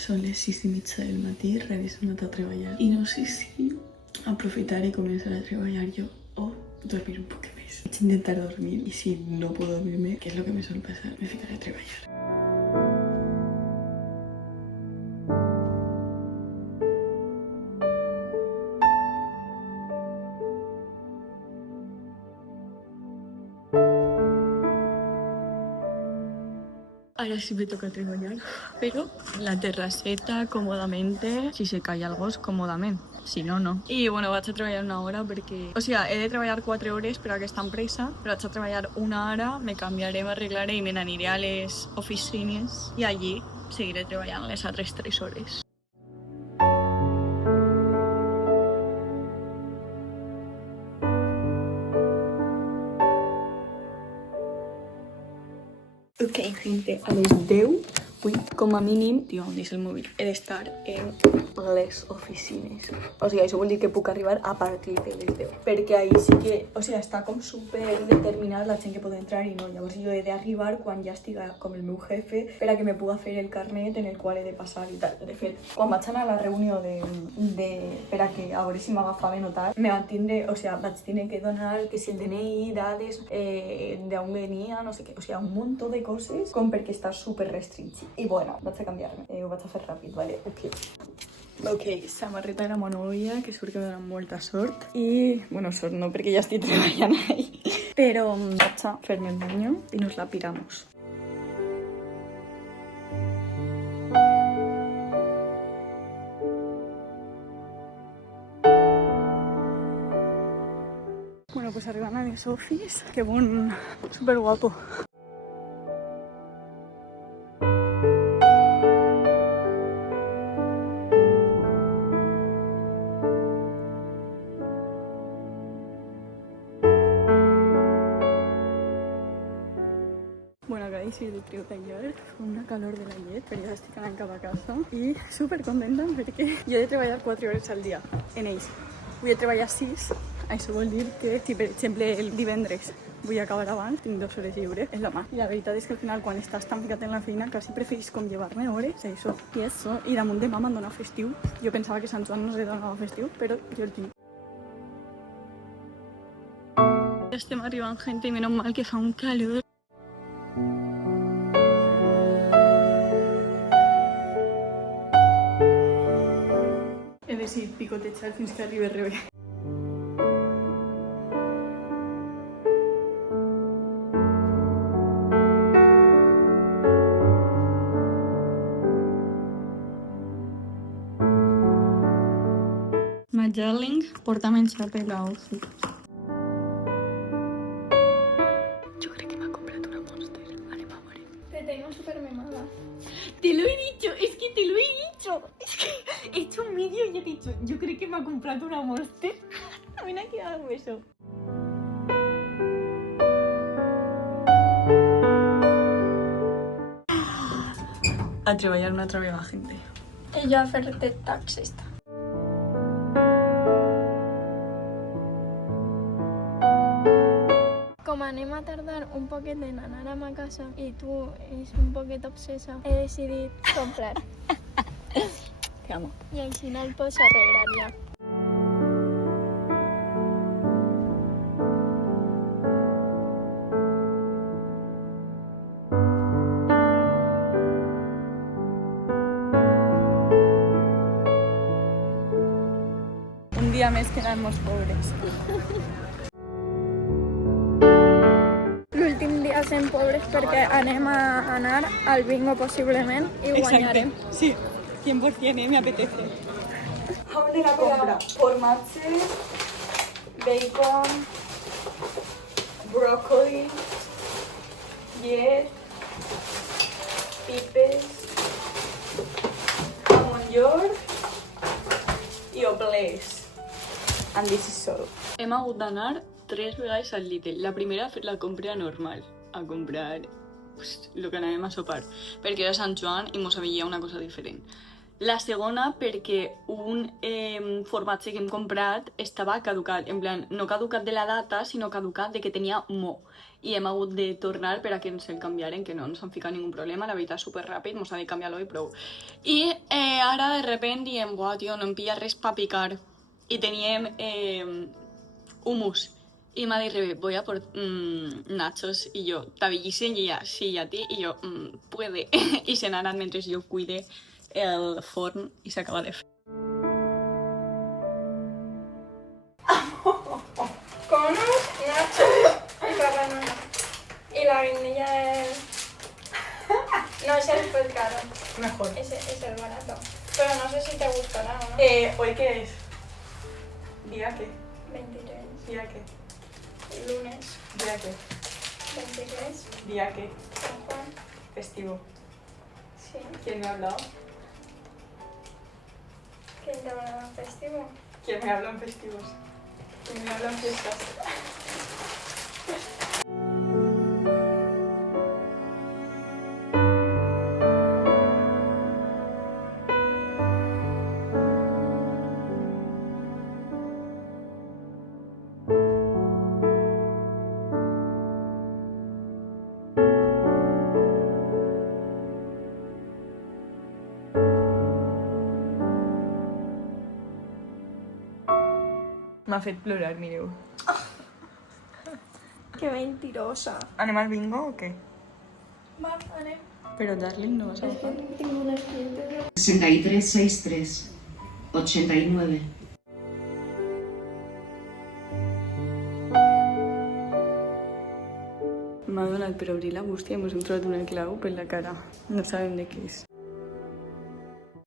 Són les 6:30 del matí, res anat a treballar. I no sé si aprofitar i començar a treballar jo o dormir un poc més. Vaig intentar dormir i si no puedo dormirme, que és lo que me sol passar, me ficaré a treballar. Ahora sí me toca treballar, pero la terraceta cómodamente, si se cae algo es cómodamente, si no, no. I bueno, vaig a treballar una hora perquè... O sigui, he de treballar 4 hores per aquesta empresa, però vaig a treballar una hora, me canviaré, m'arreglaré i me n'aniré a les oficines i allí seguiré treballant les altres 3 hores. Ok, gente, a les 10, com a mínim, tio, on és el mòbil? He d'estar en les oficines. O sigui, això vol dir que puc arribar a partir de les 10. Perquè ahí sí que, o sigui, està com super determinat la gent que pot entrar i no. Llavors jo he d'arribar quan ja estiga com el meu jefe per a que me puga fer el carnet en el qual he de passar i tal. De fet, quan vaig anar a la reunió per a que a veure si m'agafaven o tal, me van tindre, o sigui, vaig tindre que donar que si el DNI, dades, d'on venia, no sé què, o sigui, un munt de coses com perquè està super restringit. I bueno, vaig a canviar-me, ho vaig a fer ràpid, vale? Ok, samarreta de la monòvia, que surt que me dona molta sort. I, bueno, sort no, perquè ja estic treballant ahí. Però vaig a fer-me el baño i nos la piramos. Bueno, pues arribant a les office, que bon, super guapo. Bueno, acabé de treballar, una calor de la llet, però ja estic anant cap a casa i super contenta perquè jo he de treballar 4 hores al dia en ells. Vull treballar 6, això vol dir que si per exemple el divendres vull acabar abans, tinc 2 hores lliures, és la mà. I la veritat és que al final quan estàs tan ficat en la feina quasi preferís com llevar-me hores, això. I damunt demà m'han donat festiu. Jo pensava que Sant Joan no se donava festiu, però jo el tinc. Ja estem arribant, gente, i menys mal que fa un calor. He decidit picotejar fins que arribi rebé. Ma darling, porta'm el xapel a outfit. Jo crec que m'ha comprat una Monster. Anem a veure. Te tengo súper memada. Te lo he dicho, es que te lo he dicho. Es que he hecho un vídeo y he dicho, yo creo que me ha comprado una Monster. A mí me ha quedado eso. A treballar una altra vegada, gente. I jo a fer de taxista. Com anem a tardar un poquet en anar a ma casa i tu és un poquet obsessa, he decidit comprar. Te amo. I així no el pots arreglar ja. Un dia més quedant-nos pobres. L'últim dia sent pobres perquè anem a anar al bingo possiblement i guanyarem. Sí, 100%, me apetece. Hago de la compra. Formatge, bacon, brócoli, llet, pipes, jamón york i oblers. And this is all. Hem hagut d'anar 3 vegades al Lidl. La primera a fer la compra normal, a comprar lo que anàvem a sopar, perquè era Sant Joan i mos havia una cosa diferent. La segona perquè un formatge que hem comprat estava caducat, en plan, no caducat de la data, sinó caducat de que tenia mo. I hem hagut de tornar per a que ens el canviaren, que no ens han ficat ningú problema, la veritat, superràpid, mos ha dit canviar-lo i prou. I ara de repent diem, buah, tio, no em pilla res pa picar. I teníem hummus. Y me ha dicho, voy a por nachos. Y yo, ¿t'avellisen? Y ella, sí, a ti. Y yo, puede. Y se n'ha anat mentre jo cuide el forn i s'acaba de fer. Con unos nachos y papanola. Y la guindilla del... No, ese es el caro. Mejor. Ese es el barato. Pero no sé si te gustará o no. ¿Hoy qué es? ¿Día qué? 23. ¿Día qué? Lunes. ¿Día qué? 23. ¿Día qué? San Juan. Festivo. Sí. ¿Quién me ha hablado? ¿Quién te va a dar festivo? ¿Quién me habla en festivos? ¿Quién me habla en fiestas? M'ha fet plorar, mireu. Qué mentirosa. ¿Anem al bingo o qué? Va, anem. Pero Darling no vas a Es que bajar. tengo unas clientes. 6363 89. M'ha donat per obrir la bústia i mos hem trobat una clau per la cara. No sabem de què és.